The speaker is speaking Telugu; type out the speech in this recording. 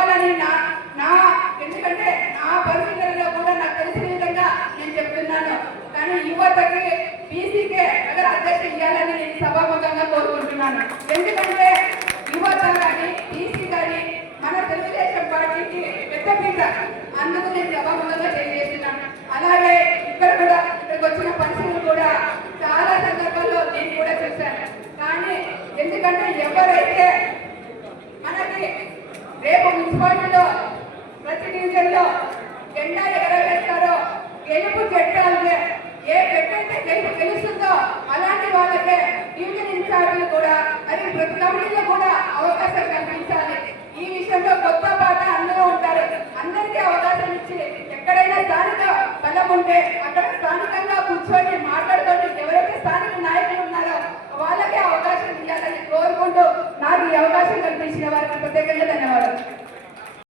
ఇవ్వాలని నా ఎందుకంటే నా పరిస్థితుల్లో కూడా నాకు తెలిసిన విధంగా నేను చెప్తున్నాను. కానీ యువతకి బీసీకే నగర అధ్యక్ష ఇవ్వాలని నేను సభాముఖంగా కోరుకుంటున్నాను. ఎందుకంటే యువత కానీ బీసీ కానీ మన తెలుగుదేశం పార్టీకి పెద్దపీట, అందుకు నేను సభాముఖంగా తెలియజేస్తున్నాను. అలాగే ఇక్కడ కూడా ఇక్కడికి వచ్చిన పరిస్థితులు కూడా చాలా సందర్భాల్లో నేను కూడా చూశాను. కానీ ఎందుకంటే ఎవరైతే మనకి రేపు మున్సిపాలిటీలో ప్రతి డివిజన్లో జెండా ఎగరవేస్తారో గెలుపు జెండాలకే, ఏ జెండైతే గెలుస్తుందో అలాంటి వాళ్ళకే డివిజన్ ఇన్ఛార్జీలు కూడా మరి ప్రతి కమిటీలో కూడా అవకాశం కల్పించాలి. ఈ విషయంలో కొత్త పాట అందరూ ఉంటారు. అందరికీ అవకాశం ఇచ్చి ఎక్కడైనా స్థానిక బలం ఉంటే అక్కడ స్థానికంగా కూర్చొని మాట్లాడుకొని